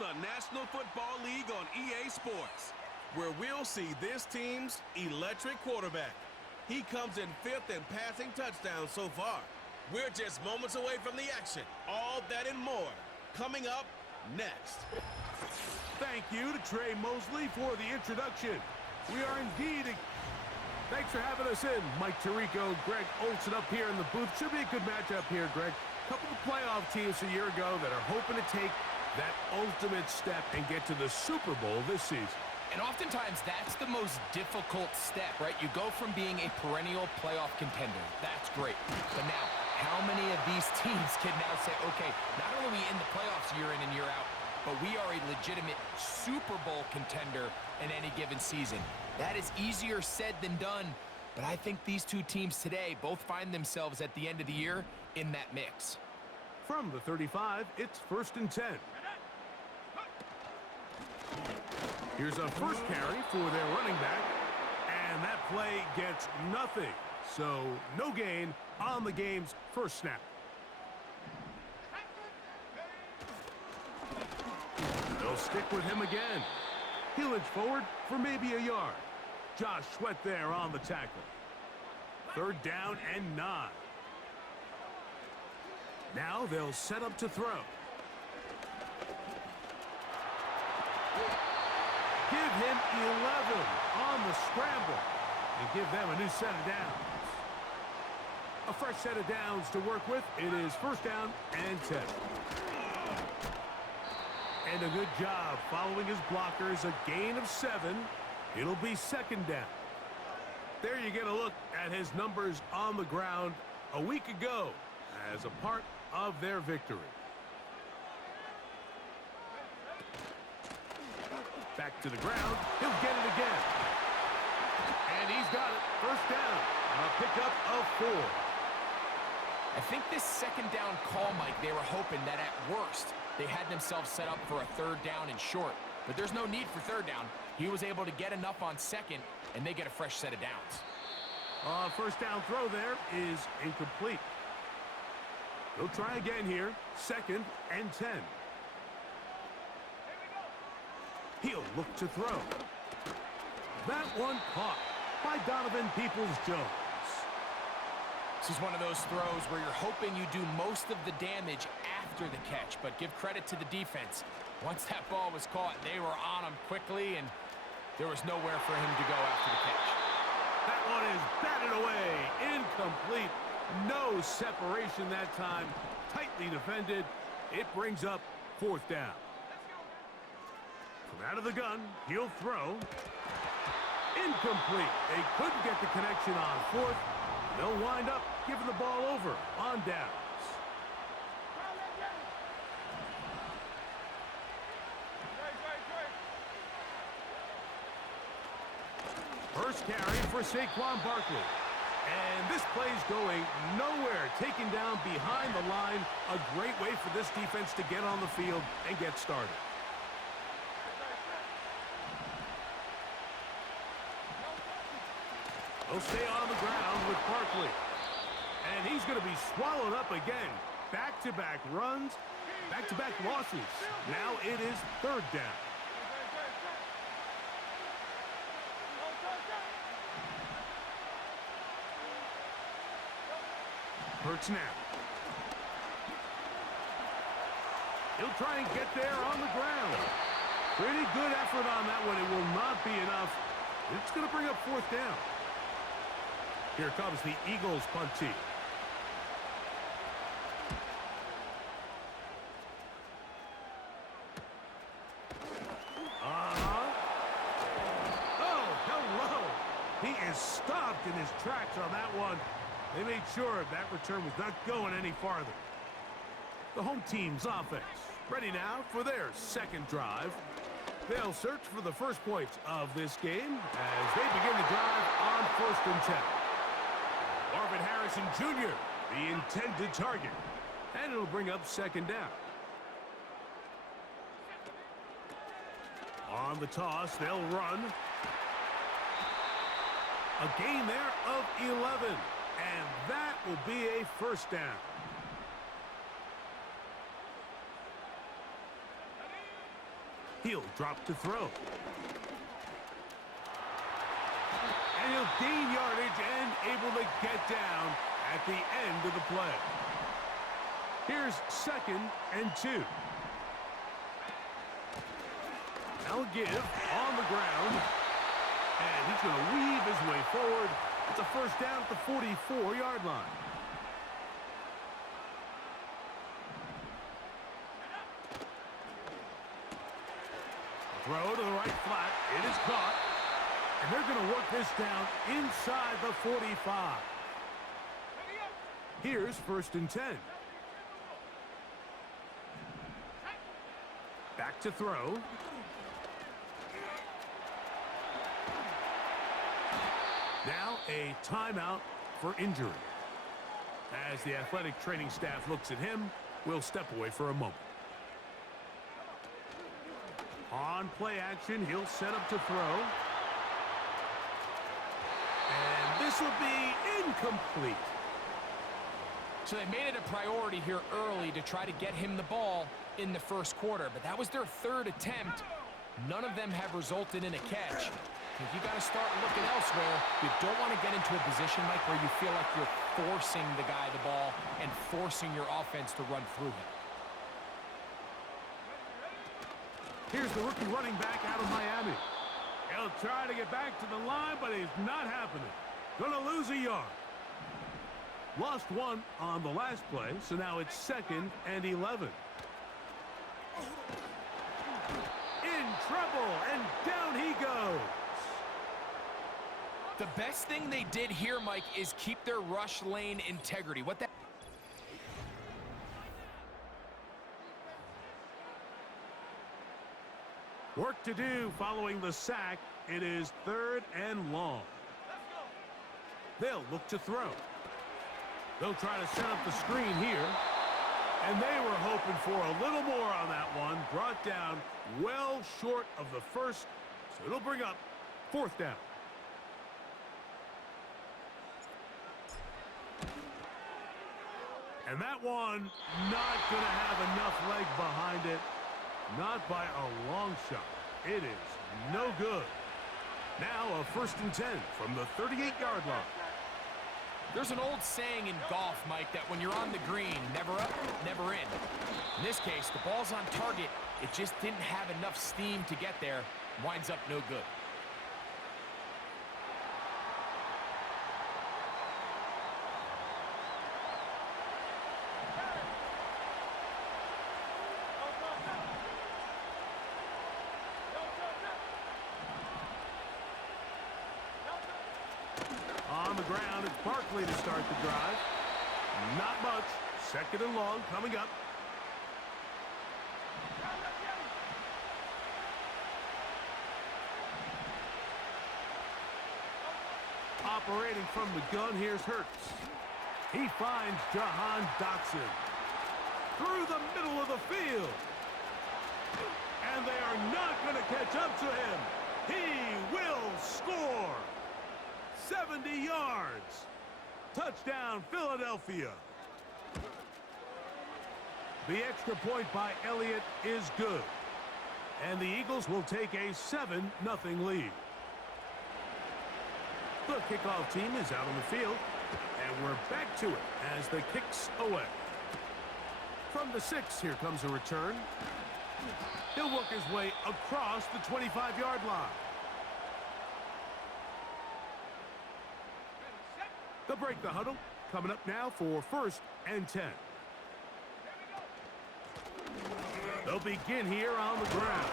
the National Football League on EA Sports, where we'll see this team's electric quarterback. He comes in 5th in passing touchdowns so far. We're just moments away from the action. All that and more coming up next. Thank you to Trey Mosley for the introduction. We are indeed... Thanks for having us in. Mike Tirico, Greg Olsen up here in the booth. Should be a good matchup here, Greg. A couple of playoff teams a year ago that are hoping to take that ultimate step and get to the Super Bowl this season. And oftentimes, that's the most difficult step, right? You go from being a perennial playoff contender. That's great. But now, how many of these teams can now say, okay, not only are we in the playoffs year in and year out, but we are a legitimate Super Bowl contender in any given season. That is easier said than done, but I think these two teams today both find themselves at the end of the year in that mix. From the 35, it's 1st and 10. Here's a first carry for their running back, and that play gets nothing. So no gain on the game's first snap. They'll stick with him again. He'll inch forward for maybe a yard. Josh Sweat there on the tackle. 3rd down and 9. Now they'll set up to throw. Give him 11 on the scramble and give them a new set of downs. A fresh set of downs to work with. It is 1st down and 10. And a good job following his blockers, a gain of 7. It'll be 2nd down. There you get a look at his numbers on the ground a week ago as a part of their victory. Back to the ground. He'll get it again. And he's got it. 1st down. A pickup of 4. I think this 2nd down call, Mike, they were hoping that at worst they had themselves set up for a 3rd down and short. But there's no need for 3rd down. He was able to get enough on 2nd, and they get a fresh set of downs. 1st down throw there is incomplete. They'll try again here. 2nd and 10. He'll look to throw. That one caught by Donovan Peoples-Jones. This is one of those throws where you're hoping you do most of the damage after the catch, but give credit to the defense. Once that ball was caught, they were on him quickly, and there was nowhere for him to go after the catch. That one is batted away. Incomplete. No separation that time. Tightly defended. It brings up 4th down. From out of the gun, he'll throw. Incomplete. They couldn't get the connection on 4th. They'll wind up giving the ball over on downs. First carry for Saquon Barkley. And this play's going nowhere. Taken down behind the line. A great way for this defense to get on the field and get started. They'll stay on the ground with Barkley. And he's going to be swallowed up again. Back-to-back runs, back-to-back losses. Now it is 3rd down. Hurts now. He'll try and get there on the ground. Pretty good effort on that one. It will not be enough. It's going to bring up 4th down. Here comes the Eagles punt team. Oh, hello. He is stopped in his tracks on that one. They made sure that return was not going any farther. The home team's offense ready now for their 2nd drive. They'll search for the first points of this game as they begin the drive on 1st and 10. Marvin Harrison Jr., the intended target. And it'll bring up 2nd down. On the toss, they'll run. A gain there of 11. And that will be a 1st down. He'll drop to throw. And he'll gain yardage and able to get down at the end of the play. Here's 2nd and 2. Now give on the ground. And he's going to weave his way forward. It's a first down at the 44-yard line. Throw to the right flat. It is caught. And they're going to work this down inside the 45. Here's 1st and 10. Back to throw. Now a timeout for injury. As the athletic training staff looks at him, we'll step away for a moment. On play action, he'll set up to throw. And this will be incomplete. So they made it a priority here early to try to get him the ball in the first quarter, but that was their 3rd attempt. None of them have resulted in a catch. If you got to start looking elsewhere, you don't want to get into a position, Mike, where you feel like you're forcing the guy the ball and forcing your offense to run through him. Here's the rookie running back out of Miami. He'll try to get back to the line, but he's not happening. Gonna lose a yard. Lost 1 on the last play, so now it's 2nd and 11. In trouble, and down he goes. The best thing they did here, Mike, is keep their rush lane integrity. Work to do following the sack. It is 3rd and long. They'll look to throw. They'll try to set up the screen here. And they were hoping for a little more on that one. Brought down well short of the first. So it'll bring up 4th down. And that one not going to have enough leg behind it. Not by a long shot. It is no good. Now a 1st and 10 from the 38-yard line. There's an old saying in golf, Mike, that when you're on the green, never up, never in. In this case, the ball's on target. It just didn't have enough steam to get there. Winds up no good. On the ground, it's Barkley to start the drive. Not much. 2nd and long coming up. Operating from the gun, here's Hurts. He finds Jahan Dotson through the middle of the field. And they are not going to catch up to him. He will score. 70 yards. Touchdown, Philadelphia. The extra point by Elliott is good. And the Eagles will take a 7-0 lead. The kickoff team is out on the field. And we're back to it as the kick's away. From the 6, here comes a return. He'll work his way across the 25-yard line. They'll break the huddle. Coming up now for 1st and 10. They'll begin here on the ground.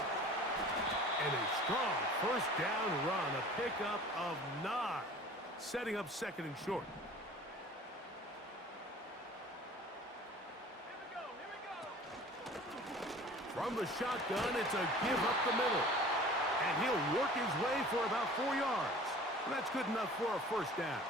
And a strong 1st down run, a pickup of 9. Setting up 2nd and short. From the shotgun, it's a give up the middle. And he'll work his way for about 4 yards. And that's good enough for a 1st down.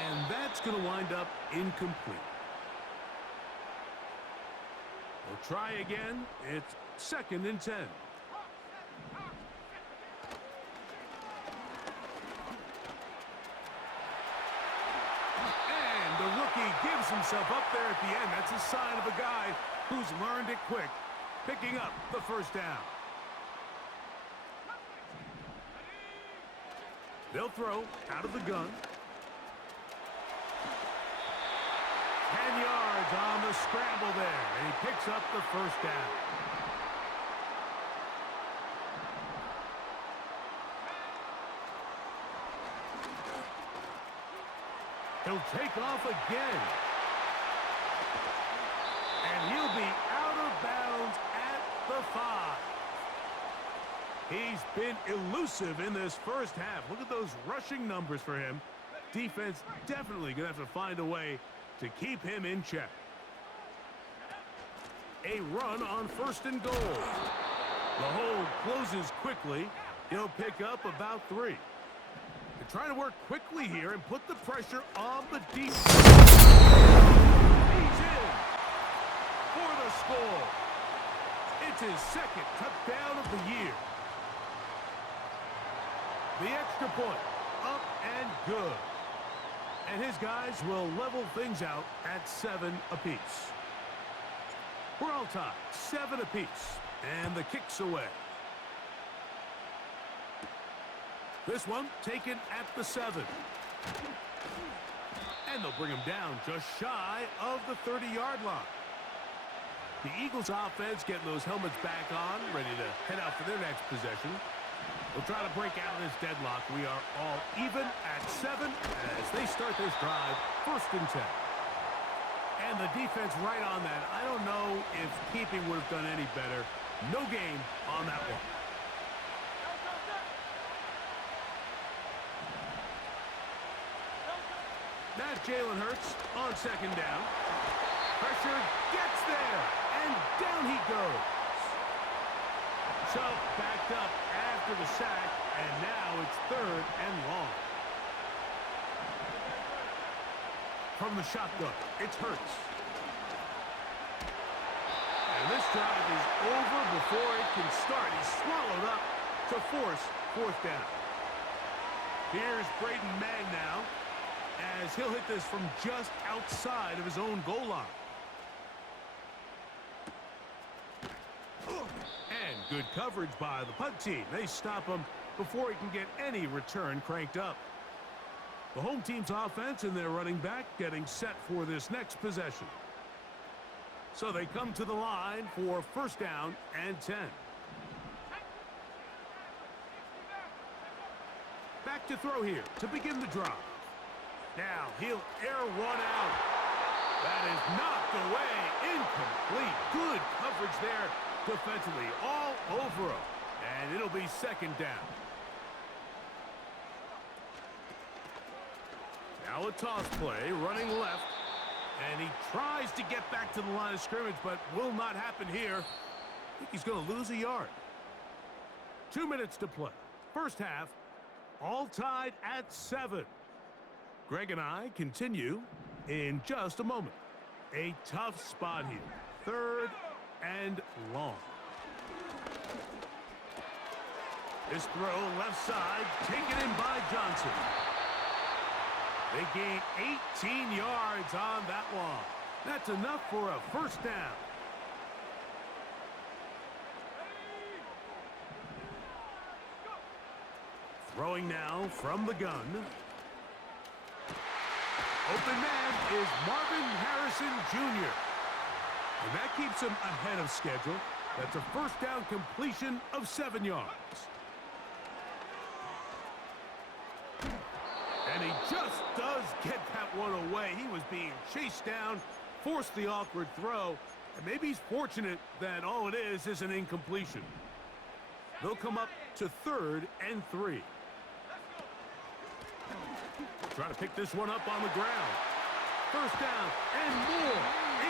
And that's going to wind up incomplete. We'll try again. It's 2nd and 10. pulls himself up there at the end. That's a sign of a guy who's learned it quick, picking up the first down. They'll throw out of the gun. 10 yards on the scramble there, and he picks up the first down. He'll take off again. And he'll be out of bounds at the 5. He's been elusive in this first half. Look at those rushing numbers for him. Defense definitely going to have to find a way to keep him in check. A run on 1st and goal. The hole closes quickly. He'll pick up about 3. They're trying to work quickly here and put the pressure on the defense. He's in for the score. It's his 2nd touchdown of the year. The extra point, up and good. And his guys will level things out at 7 apiece. We're all tied, 7 apiece, and the kick's away. This one taken at the 7. And they'll bring him down just shy of the 30-yard line. The Eagles offense getting those helmets back on, ready to head out for their next possession. We'll try to break out of this deadlock. We are all even at 7 as they start this drive, 1st and 10. And the defense right on that. I don't know if keeping would have done any better. No gain on that one. That's Jalen Hurts on 2nd down. Pressure gets there, and down he goes. So backed up after the sack, and now it's 3rd and long. From the shotgun, it's Hurts. And this drive is over before it can start. He's swallowed up to force 4th down. Here's Braden Mann now, as he'll hit this from just outside of his own goal line. And good coverage by the punt team. They stop him before he can get any return cranked up. The home team's offense and their running back getting set for this next possession. So they come to the line for 1st down and 10. Back to throw here to begin the drive. Now he'll air one out. That is knocked away. Incomplete. Good coverage there defensively. All over him. And it'll be 2nd down. Now a toss play, running left. And he tries to get back to the line of scrimmage, but will not happen here. I think he's going to lose a yard. 2 minutes to play. First half, all tied at 7. Greg and I continue in just a moment. A tough spot here. 3rd and long. This throw left side, taken in by Johnson. They gain 18 yards on that one. That's enough for a 1st down. Throwing now from the gun. Open man is Marvin Harrison Jr. And that keeps him ahead of schedule. That's a 1st down completion of 7 yards. And he just does get that one away. He was being chased down, forced the awkward throw, and maybe he's fortunate that all it is an incompletion. They'll come up to 3rd and 3. Try to pick this one up on the ground. 1st down and more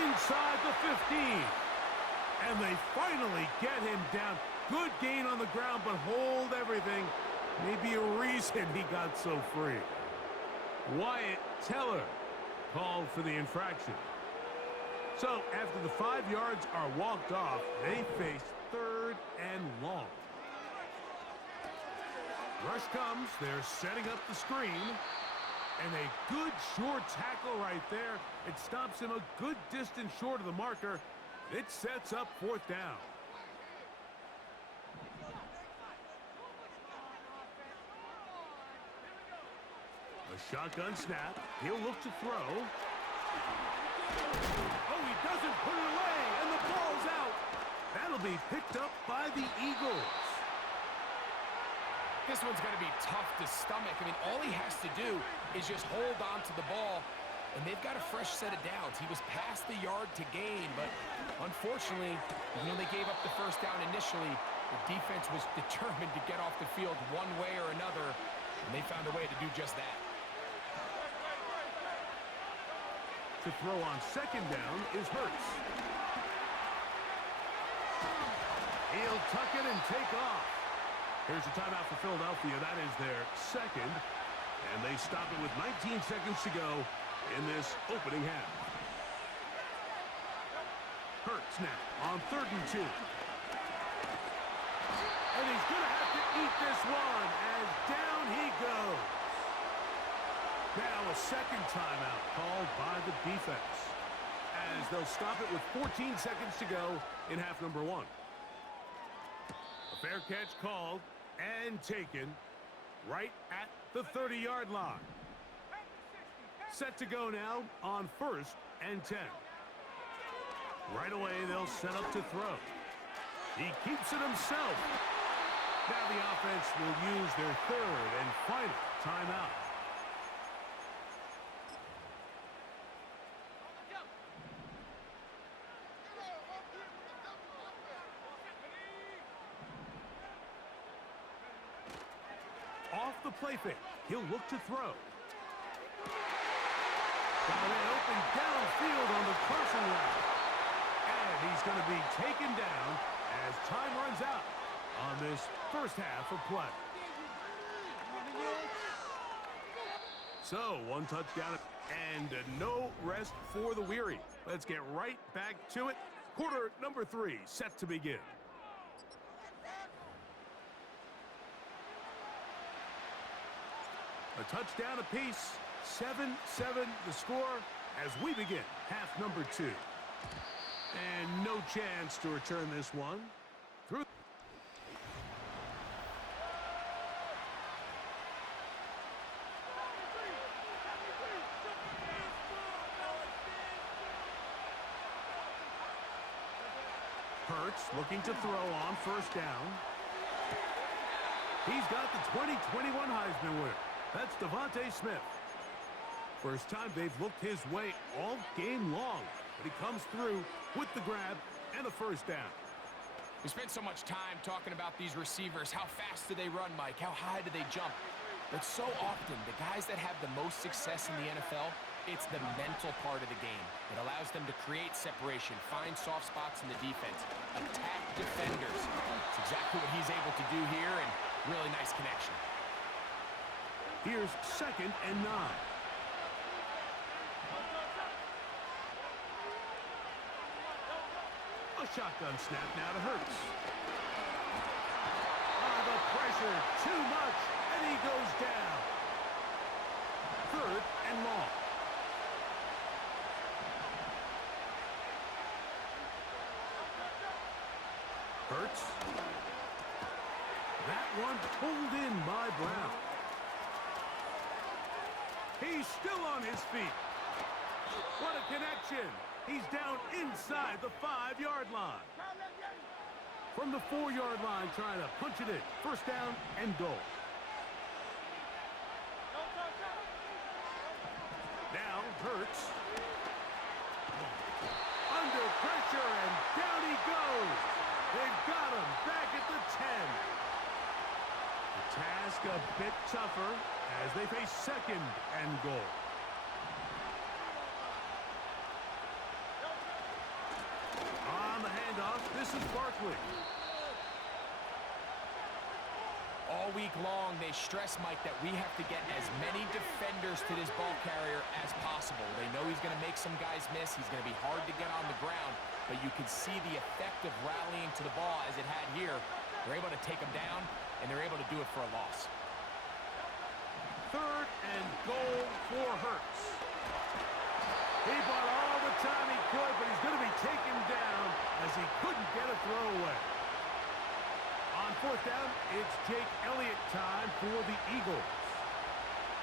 inside the 15. And they finally get him down. Good gain on the ground, but hold everything. Maybe a reason he got so free. Wyatt Teller called for the infraction. So after the 5 yards are walked off, they face 3rd and long. Rush comes. They're setting up the screen. And a good short tackle right there. It stops him a good distance short of the marker. It sets up fourth down. A shotgun snap. He'll look to throw. Oh, he doesn't put it away, and the ball's out. That'll be picked up by the Eagles. This one's going to be tough to stomach. I mean, all he has to do is just hold on to the ball, and they've got a fresh set of downs. He was past the yard to gain, but unfortunately, even though they gave up the first down initially, the defense was determined to get off the field one way or another, and they found a way to do just that. To throw on second down is Hurts. He'll tuck it and take off. Here's a timeout for Philadelphia. That is their second. And they stop it with 19 seconds to go in this opening half. Hurts now on 3rd and 2. And he's going to have to eat this one as down he goes. Now a second timeout called by the defense as they'll stop it with 14 seconds to go in half number 1. A fair catch called and taken right at the 30-yard line. Set to go now on 1st and 10. Right away, they'll set up to throw. He keeps it himself. Now the offense will use their 3rd and final timeout. Off the play fake, he'll look to throw. Got it open downfield on the crossing route. And he's going to be taken down as time runs out on this first half of play. So, 1 touchdown and no rest for the weary. Let's get right back to it. Quarter number 3 set to begin. A touchdown apiece, 7-7 the score as we begin half number 2. And no chance to return this one. Through. Hurts looking to throw on 1st down. He's got the 2021 Heisman winner. That's Devontae Smith. First time they've looked his way all game long, but he comes through with the grab and a 1st down. We spent so much time talking about these receivers. How fast do they run, Mike? How high do they jump? But so often, the guys that have the most success in the NFL, it's the mental part of the game. It allows them to create separation, find soft spots in the defense, attack defenders. It's exactly what he's able to do here, and really nice connection. Here's 2nd and 9. A shotgun snap now to Hurts. Oh, the pressure, too much, and he goes down. 3rd and long. Hurts. That one pulled in by Brown. He's still on his feet. What a connection. He's down inside the 5-yard line. From the 4-yard line, trying to punch it in. 1st down and goal. Now Hurts. Under pressure, and down he goes. They've got him back at the 10. The task a bit tougher as they face 2nd and goal. On the handoff, this is Barkley. All week long, they stress, Mike, that we have to get as many defenders to this ball carrier as possible. They know he's going to make some guys miss. He's going to be hard to get on the ground, but you can see the effect of rallying to the ball as it had here. They're able to take him down, and they're able to do it for a loss. 3rd and goal for Hurts. He bought all the time he could, but he's going to be taken down as he couldn't get a throw away. On fourth down, it's Jake Elliott time for the Eagles.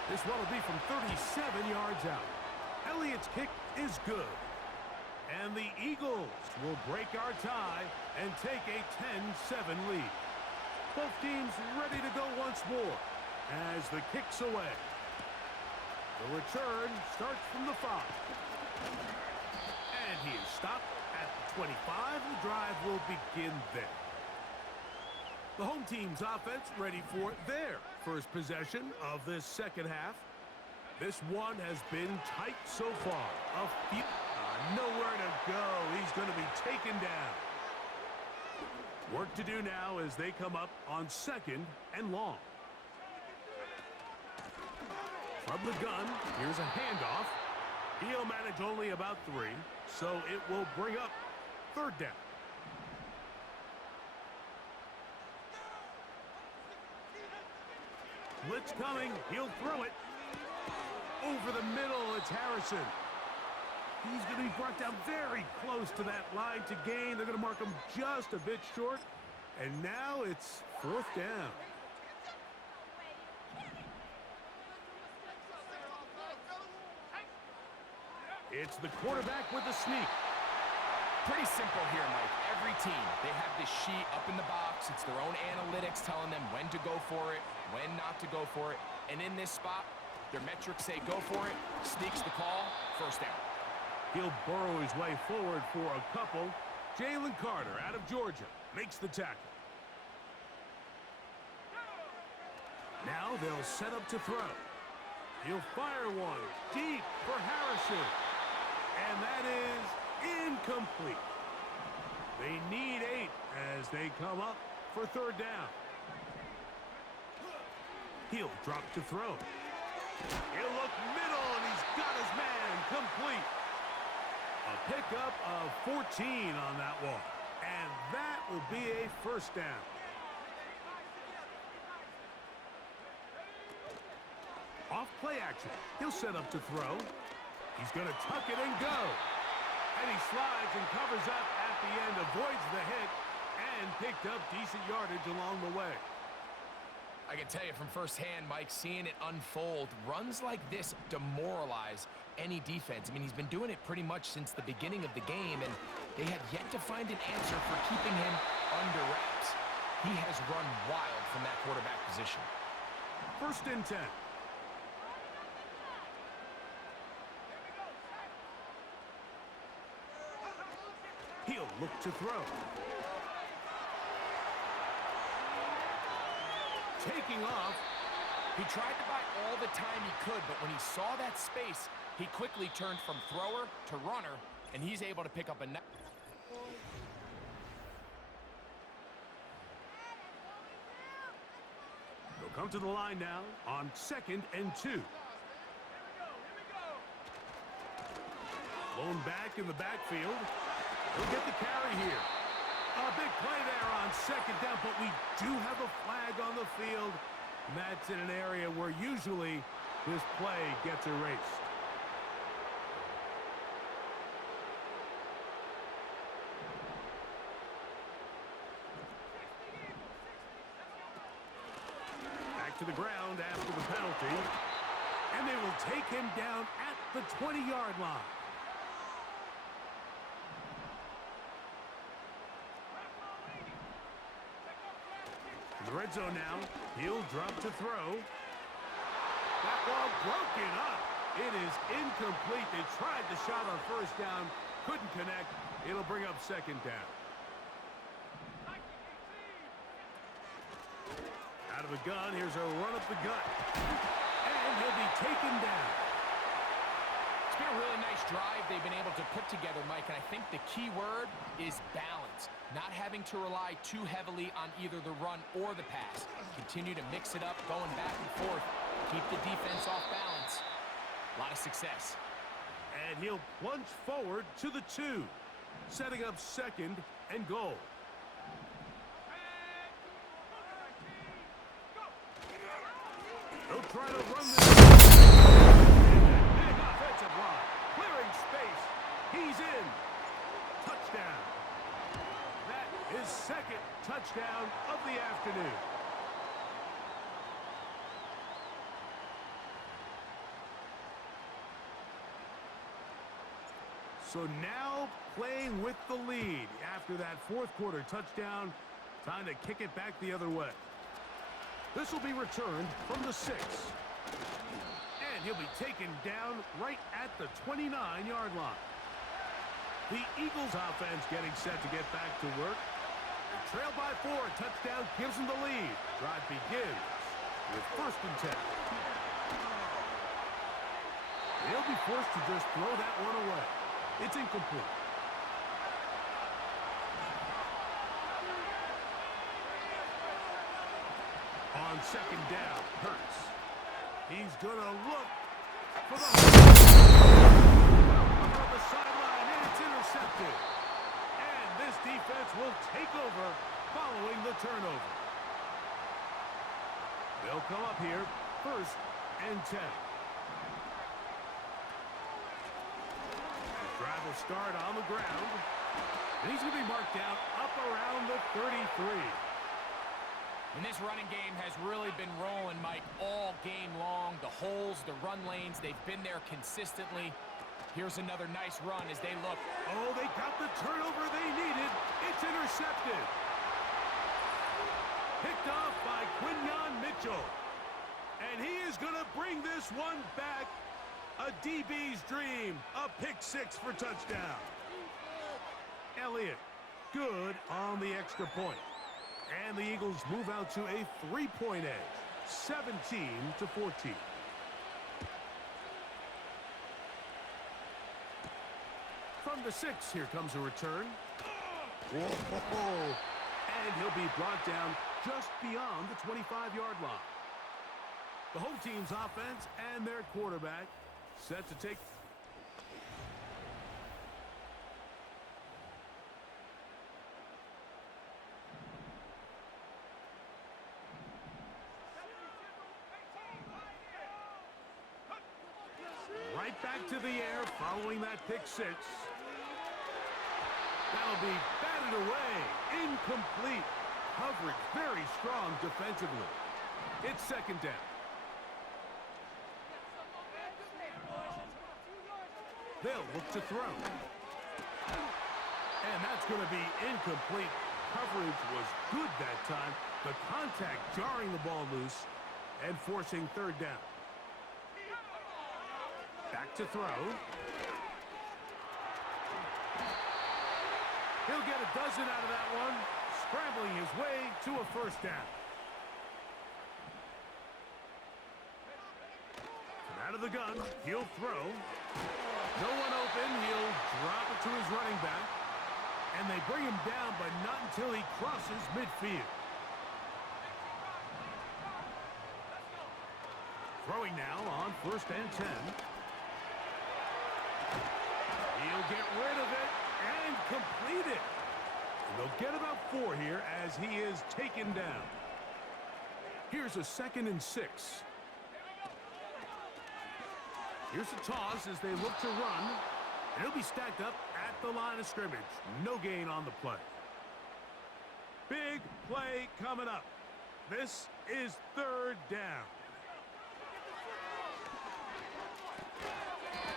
This one will be from 37 yards out. Elliott's kick is good. And the Eagles will break our tie and take a 10-7 lead. Both teams ready to go once more as the kick's away. The return starts from the 5. And he is stopped at the 25. The drive will begin there. The home team's offense ready for their first possession of this second half. This one has been tight so far. Nowhere to go. He's going to be taken down. Work to do now as they come up on 2nd and long. From the gun, here's a handoff. He'll manage only about 3, so it will bring up 3rd down. Blitz coming. He'll throw it. Over the middle, it's Harrison. He's going to be brought down very close to that line to gain. They're going to mark him just a bit short. And now it's 4th down. It's the quarterback with the sneak. Pretty simple here, Mike. Every team, they have this sheet up in the box. It's their own analytics telling them when to go for it, when not to go for it. And in this spot, their metrics say go for it, sneaks the call, 1st down. He'll burrow his way forward for a couple. Jalen Carter out of Georgia makes the tackle. Now they'll set up to throw. He'll fire one deep for Harrison. And that is incomplete. They need 8 as they come up for 3rd down. He'll drop to throw. He'll look middle, and he's got his man complete. A pickup of 14 on that one. And that will be a 1st down. Off play action. He'll set up to throw. He's going to tuck it and go. And he slides and covers up at the end, avoids the hit, and picked up decent yardage along the way. I can tell you from firsthand, Mike, seeing it unfold, runs like this demoralize any defense. I mean, he's been doing it pretty much since the beginning of the game, and they have yet to find an answer for keeping him under wraps. He has run wild from that quarterback position. 1st and 10. He'll look to throw. Taking off. He tried to buy all the time he could, but when he saw that space, he quickly turned from thrower to runner, and he's able to pick up a... They'll come to the line now on 2nd and 2. Blown back in the backfield. He'll get the carry here. A big play there on 2nd down, but we do have a flag on the field. And that's in an area where usually this play gets erased. Back to the ground after the penalty. And they will take him down at the 20-yard line. In the red zone now, he'll drop to throw. That ball broken up. It is incomplete. They tried the shot on 1st down, couldn't connect. It'll bring up 2nd down. Out of the gun, here's a run up the gut. And he'll be taken down. It's been a really nice drive they've been able to put together, Mike, and I think the key word is balance. Not having to rely too heavily on either the run or the pass. Continue to mix it up, going back and forth. Keep the defense off balance. A lot of success. And he'll plunge forward to the 2, setting up 2nd and goal. They'll try to run this. And that big offensive line. Clearing space. He's in. Touchdown. That is second touchdown of the afternoon. So now playing with the lead after that fourth quarter touchdown. Time to kick it back the other way. This will be returned from the 6. And he'll be taken down right at the 29-yard line. The Eagles offense getting set to get back to work. They trail by 4. Touchdown gives them the lead. Drive begins with 1st and 10. They'll be forced to just throw that one away. It's incomplete. On 2nd down, Hurts. He's going to look for the on the sideline, and it's intercepted. And this defense will take over following the turnover. They'll come up here, 1st and 10. Drive will start on the ground. And he's going to be marked down up around the 33. And this running game has really been rolling, Mike, all game long. The holes, the run lanes, they've been there consistently. Here's another nice run as they look. Oh, they got the turnover they needed. It's intercepted. Picked off by Quinyon Mitchell. And he is going to bring this one back. A DB's dream. A pick 6 for touchdown. Elliott, good on the extra point. And the Eagles move out to a 3-point edge. 17-14. From the 6, here comes a return. Whoa. And he'll be brought down just beyond the 25-yard line. The home team's offense and their quarterback set to take. Right back to the air following that pick 6. That'll be batted away. Incomplete. Coverage very strong defensively. It's 2nd down. They'll look to throw. And that's going to be incomplete. Coverage was good that time. The contact jarring the ball loose and forcing 3rd down. Back to throw. He'll get a dozen out of that one. Scrambling his way to a 1st down. From out of the gun, he'll throw. No one open. He'll drop it to his running back. And they bring him down, but not until he crosses midfield. Throwing now on 1st and 10. He'll get rid of it and complete it. And they'll get about 4 here as he is taken down. Here's a 2nd and 6. Here's a toss as they look to run. And he'll be stacked up at the line of scrimmage. No gain on the play. Big play coming up. This is 3rd down.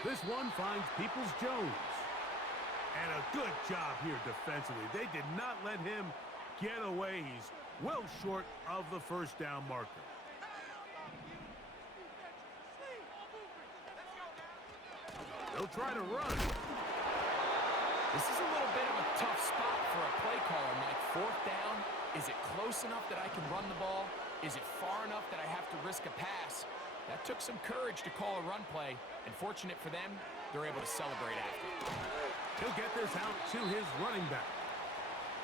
This one finds Peoples-Jones. And a good job here defensively. They did not let him get away. He's well short of the 1st down marker. They'll try to run. This is a little bit of a tough spot for a play caller, Mike. 4th down. Is it close enough that I can run the ball? Is it far enough that I have to risk a pass? That took some courage to call a run play, and fortunate for them, they're able to celebrate after. He'll get this out to his running back.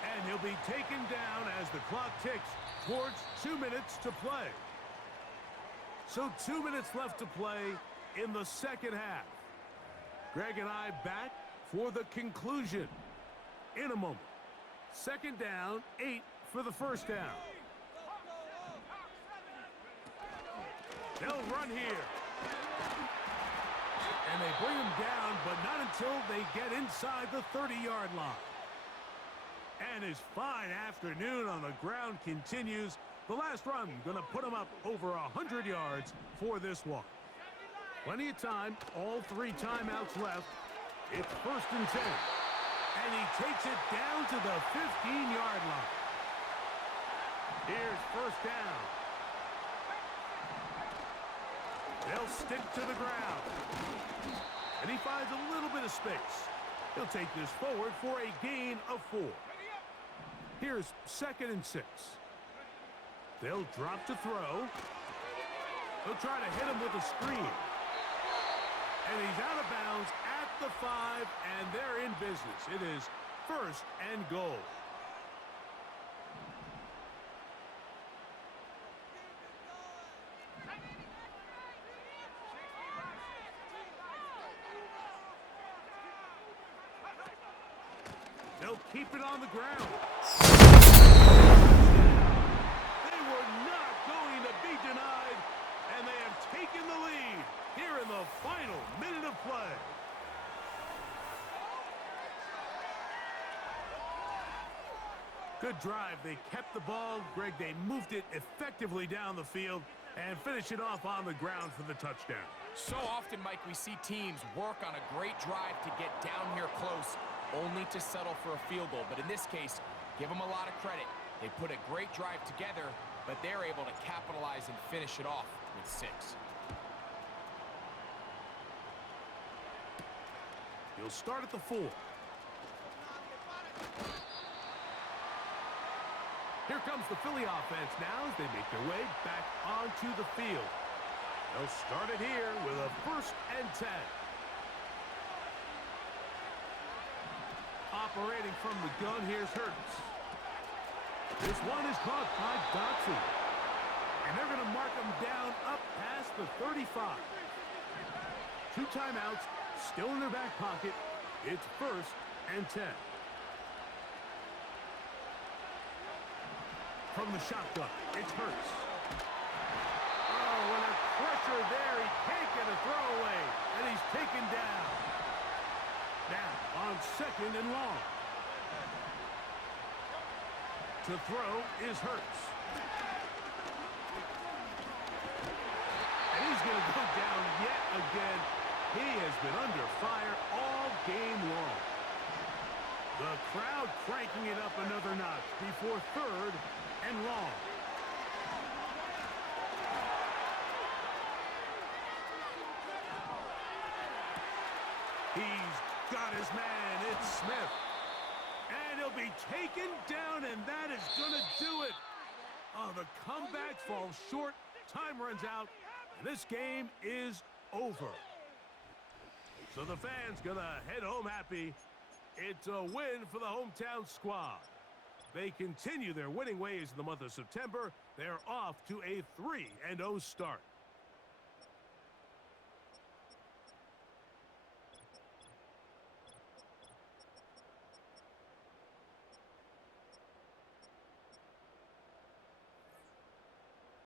And he'll be taken down as the clock ticks towards 2 minutes to play. So 2 minutes left to play in the 2nd half. Greg and I back for the conclusion in a moment. 2nd down, 8 for the 1st down. They'll run here. And they bring him down, but not until they get inside the 30-yard line. And his fine afternoon on the ground continues. The last run going to put him up over 100 yards for this one. Plenty of time, all 3 timeouts left. It's 1st and 10. And he takes it down to the 15-yard line. Here's 1st down. They'll stick to the ground. And he finds a little bit of space. He'll take this forward for a gain of 4. Here's 2nd and 6. They'll drop to throw. They'll try to hit him with a screen. And he's out of bounds at the 5, and they're in business. It is 1st and goal. They'll keep it on the ground. They were not going to be denied, and they have taken the lead here in the final minute of play. Good drive. They kept the ball. Greg, they moved it effectively down the field and finish it off on the ground for the touchdown. So often, Mike, we see teams work on a great drive to get down here close, only to settle for a field goal. But in this case, give them a lot of credit. They put a great drive together, but they're able to capitalize and finish it off with 6. He'll start at the 4. Here comes the Philly offense now as they make their way back onto the field. They'll start it here with a 1st and 10. Operating from the gun, here's Hurts. This one is caught by Dotson. And they're going to mark him down up past the 35. 2 timeouts, still in their back pocket. It's 1st and 10. From the shotgun, it's Hurts. Oh, and a pressure there. He can't get a throwaway, and he's taken down. Now on 2nd and long. To throw is Hurts. And he's going to go down yet again. He has been under fire all game long. The crowd cranking it up another notch before 3rd and long. He's got his man. It's Smith. And he'll be taken down, and that is going to do it. Oh, the comeback falls short. Time runs out. And this game is over. So the fans going to head home happy. It's a win for the hometown squad. They continue their winning ways in the month of September. They're off to a 3-0 start.